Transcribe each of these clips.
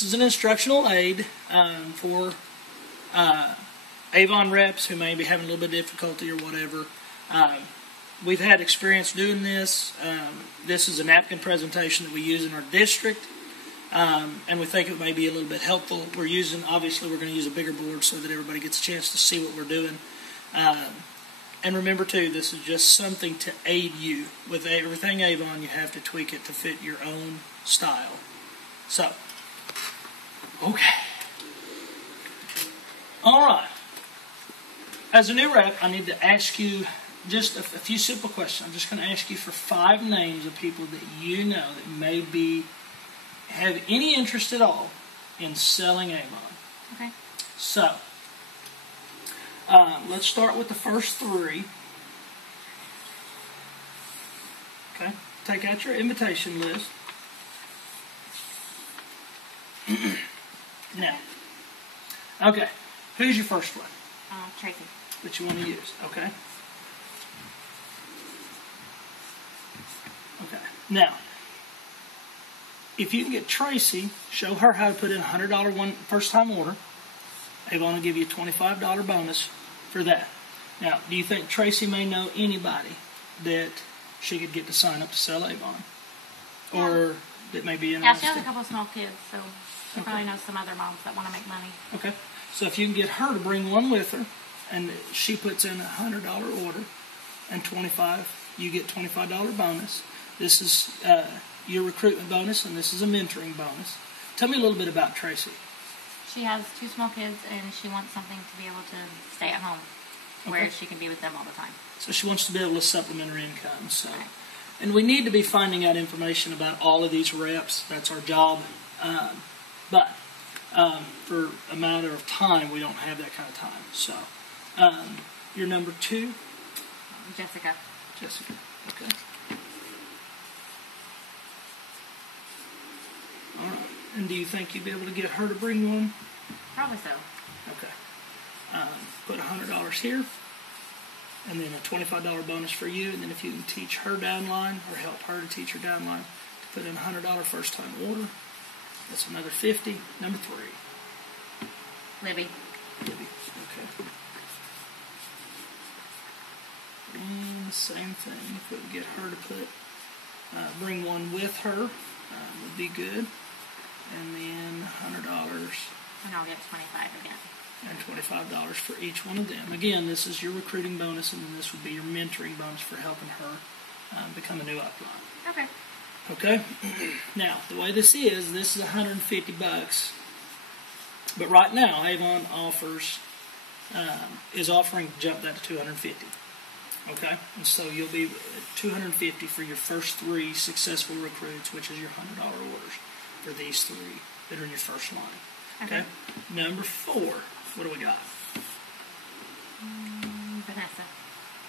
this is an instructional aid for Avon reps who may be having a little bit of difficulty or whatever. We've had experience doing this. This is a napkin presentation that we use in our district, and we think it may be a little bit helpful. Obviously we're going to use a bigger board so that everybody gets a chance to see what we're doing. And remember too, this is just something to aid you. With everything Avon, you have to tweak it to fit your own style. So, okay. All right. As a new rep, I need to ask you just a few simple questions. I'm just going to ask you for 5 names of people that you know that may have any interest at all in selling Avon. Okay. So, let's start with the first 3. Okay. Take out your invitation list. Now, okay. Who's your first one? Tracy. That you want to use, okay? Okay. Now, if you can get Tracy, show her how to put in a $100 first-time order. Avon will give you a $25 bonus for that. Now, do you think Tracy may know anybody that she could get to sign up to sell Avon? Or that may be interested? Yeah, she has a couple of small kids, so she probably knows some other moms that want to make money. Okay. So if you can get her to bring one with her, and she puts in a $100 order, and you get $25 bonus. This is your recruitment bonus, and this is a mentoring bonus. Tell me a little bit about Tracy. She has 2 small kids, and she wants something to be able to stay at home, where she can be with them all the time. So she wants to be able to supplement her income. So, right. And we need to be finding out information about all of these reps. That's our job. But for a matter of time, we don't have that kind of time. So, your number 2? Jessica. Jessica, okay. All right. And do you think you'd be able to get her to bring one? Probably so. Okay. Put $100 here, and then a $25 bonus for you. And then if you can teach her downline or help her to teach her downline to put in a $100 first-time order, that's another $50. Number 3. Libby. Libby. Okay. And the same thing. If we can get her to bring one with her, would be good. And then $100. And I'll get $25 again. And $25 for each one of them. Again, this is your recruiting bonus, and then this would be your mentoring bonus for helping her become a new upline. Okay. Okay? Now, the way this is $150. But right now, Avon is offering to jump that to $250. Okay? And so you'll be at $250 for your first 3 successful recruits, which is your $100 orders for these 3 that are in your first line. Okay? Number 4, what do we got? Vanessa.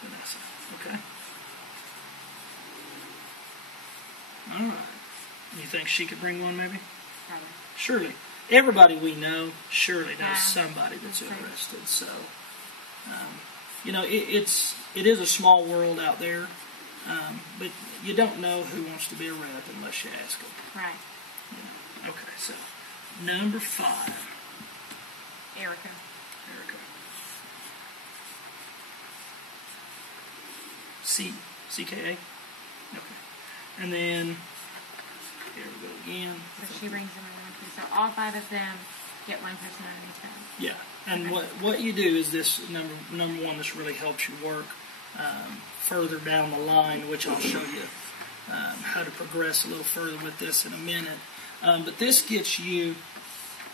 Vanessa. Okay. All right. You think she could bring one, maybe? Probably. Surely. Everybody we know surely knows somebody that's interested. So, it is a small world out there, but you don't know who wants to be a rep unless you ask them. Right. Okay, so number 5. Erica. CKA? Okay. And then, here we go again. So she brings them in. So all 5 of them get 1 person underneath them. Yeah. And what you do is this number 1, this really helps you work further down the line, which I'll show you how to progress a little further with this in a minute. But this gets you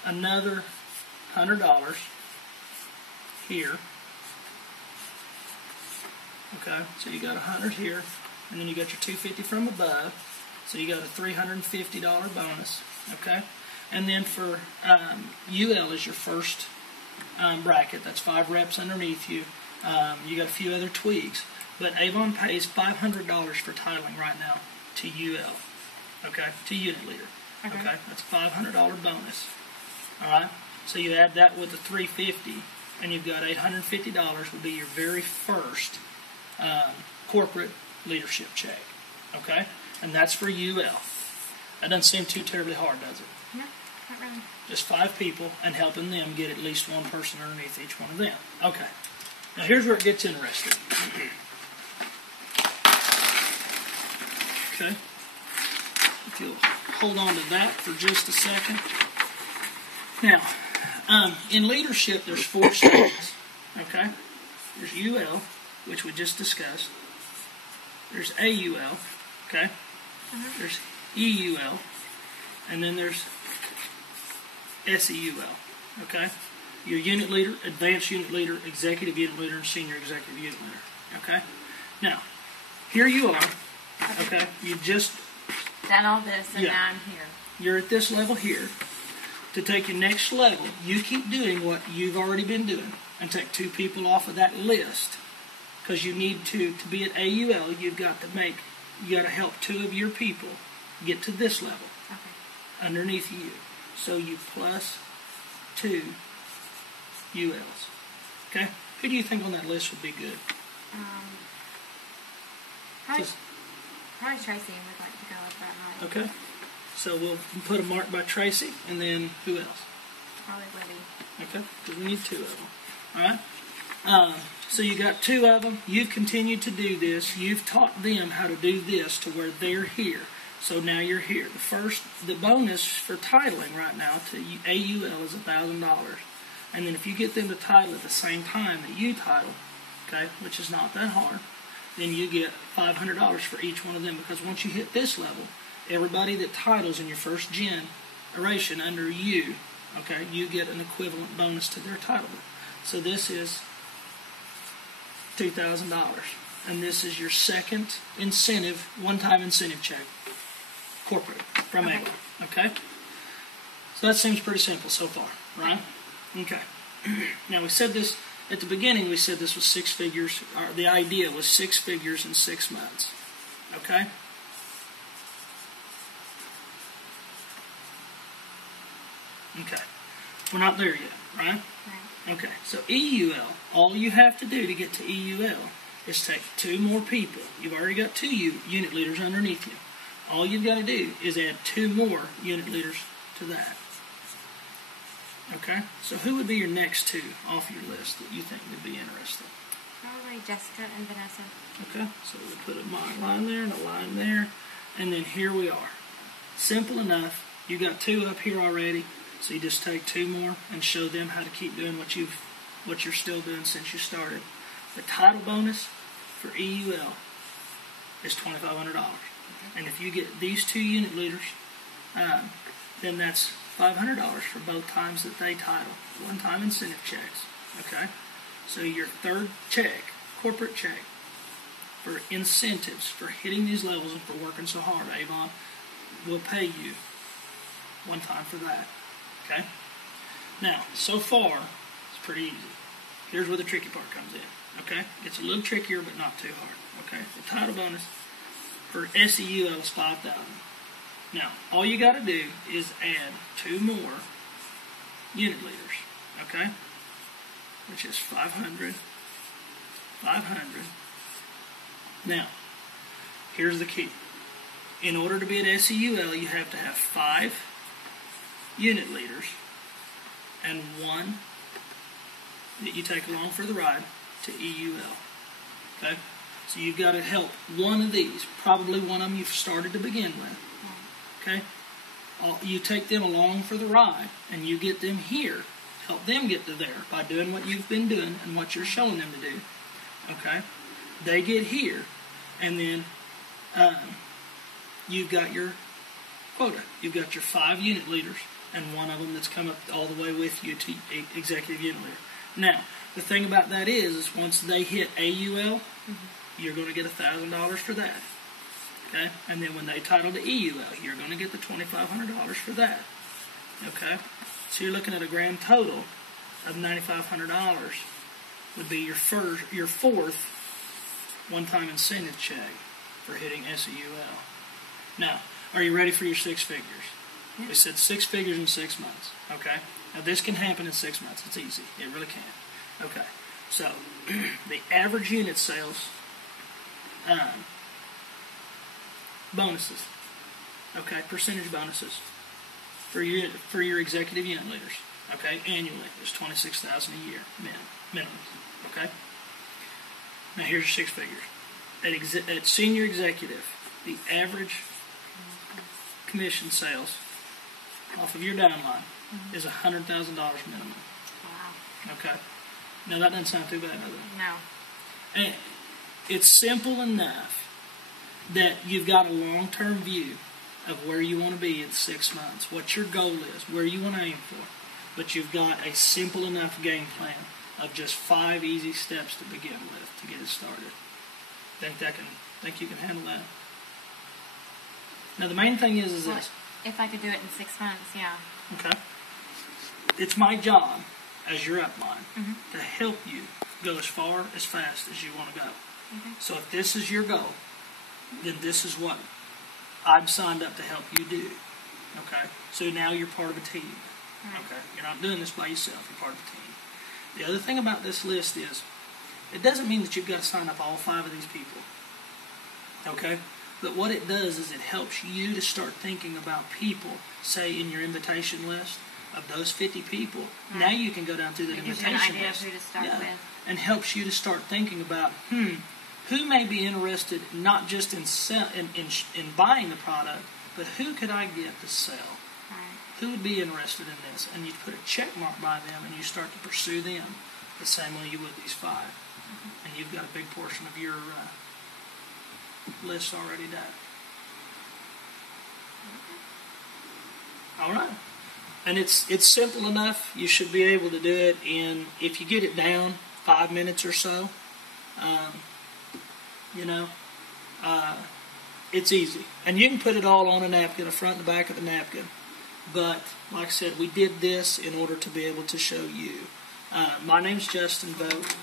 another $100 here. Okay, so you got 100 here, and then you got your $250 from above. So you got a $350 bonus. Okay, and then for UL is your first bracket. That's 5 reps underneath you. You got a few other tweaks, but Avon pays $500 for titling right now to UL. Okay, to unit leader. Okay, that's a $500 bonus. All right, so you add that with the $350, and you've got $850 will be your very first corporate leadership check. Okay, and that's for UL. That doesn't seem too terribly hard, does it? Yeah. Not really. Just 5 people, and helping them get at least one person underneath each one of them. Okay. Now here's where it gets interesting. Okay. If you'll hold on to that for just a second. Now, in leadership, there's 4 stages. Okay. There's UL, which we just discussed. There's AUL. Okay. There's EUL, and then there's SEUL. Okay. Your unit leader, advanced unit leader, executive unit leader, and senior executive unit leader. Okay. Now, here you are. Okay. You just done all this, and now I'm here. You're at this level here. To take your next level, you keep doing what you've already been doing, and take 2 people off of that list, because you need to be at AUL. You got to help 2 of your people get to this level underneath you. So you plus 2 ULs. Okay? Who do you think on that list would be good? Probably Tracy would like to go up that high. Okay. So we'll put a mark by Tracy, and then who else? Probably Libby. Okay, because we need 2 of them. All right? So you got 2 of them. You've continued to do this. You've taught them how to do this to where they're here. So now you're here. The bonus for titling right now to AUL is $1,000. And then if you get them to title at the same time that you title, okay, which is not that hard, then you get $500 for each one of them. Because once you hit this level, everybody that titles in your first generation under you, okay, you get an equivalent bonus to their titlement. So this is $2,000. And this is your second incentive, one-time incentive check, corporate, from Avon. Okay? So that seems pretty simple so far, right? Okay. Now we said this, at the beginning we said this was 6 figures, or the idea was 6 figures in 6 months. Okay? Okay. We're not there yet, right? Okay. So EUL, all you have to do to get to EUL is take 2 more people. You've already got 2 unit leaders underneath you. All you've got to do is add 2 more unit leaders to that. Okay? So who would be your next 2 off your list that you think would be interesting? Probably Jessica and Vanessa. Okay? So we'll put a line there and a line there. And then here we are. Simple enough. You got 2 up here already. So you just take 2 more and show them how to keep doing what you're still doing since you started. The title bonus for EUL is $2,500. And if you get these 2 unit leaders, then that's $500 for both times that they title. One-time incentive checks. Okay? So your third check, corporate check, for incentives, for hitting these levels and for working so hard, Avon will pay you one time for that. Okay? Now, so far, it's pretty easy. Here's where the tricky part comes in. Okay? It's a little trickier, but not too hard. Okay? The title bonus for SEUL is $5,000. Now, all you got to do is add 2 more unit leaders. Okay? Which is 500. 500. Now, here's the key. In order to be at SEUL, you have to have 5 unit leaders and 1 that you take along for the ride to EUL. Okay? So you've got to help one of these, probably one of them you've started to begin with. Okay? You take them along for the ride and you get them here. Help them get to there by doing what you've been doing and what you're showing them to do. Okay? They get here, and then you've got your quota. You've got your 5 unit leaders and 1 of them that's come up all the way with you to executive unit leader. Now, the thing about that is once they hit AUL, you're going to get $1,000 for that. Okay? And then when they title to EUL, you're going to get the $2,500 for that. Okay? So you're looking at a grand total of $9,500 would be your 4th one-time incentive check for hitting SEUL. Now, are you ready for your 6 figures? Yeah. We said 6 figures in 6 months. Okay? Now this can happen in 6 months. It's easy. It really can. Okay. So, the average unit sales bonuses. Okay, percentage bonuses. for your executive unit leaders. Okay, annually is $26,000 a year minimum. Okay. Now here's your six figures. At senior executive, the average commission sales off of your downline is $100,000 minimum. Wow. Okay. Now that doesn't sound too bad, does it? No. And it's simple enough that you've got a long-term view of where you want to be in 6 months, what your goal is, where you want to aim for. But you've got a simple enough game plan of just 5 easy steps to begin with to get it started. Think you can handle that? Now the main thing is this. If I could do it in 6 months, yeah. Okay. It's my job as your upline to help you go as far, as fast as you want to go. So if this is your goal, then this is what I'm signed up to help you do. Okay? So now you're part of a team. Okay? You're not doing this by yourself. You're part of a team. The other thing about this list is, it doesn't mean that you've got to sign up all 5 of these people. Okay? But what it does is it helps you to start thinking about people, say in your invitation list, of those 50 people. Now you can go down through that invitation list. An idea of who to start with. And helps you to start thinking about, who may be interested not just in buying the product, but who could I get to sell? Right. Who would be interested in this? And you put a check mark by them, and you start to pursue them the same way you would these 5. And you've got a big portion of your list already done. All right. And it's simple enough. You should be able to do it in, if you get it down, 5 minutes or so. It's easy. And you can put it all on a napkin, the front and the back of the napkin. But, like I said, we did this in order to be able to show you. My name's Justin Vogt.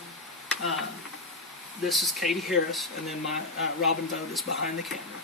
This is Katie Harris, and then my Robin Vogt is behind the camera.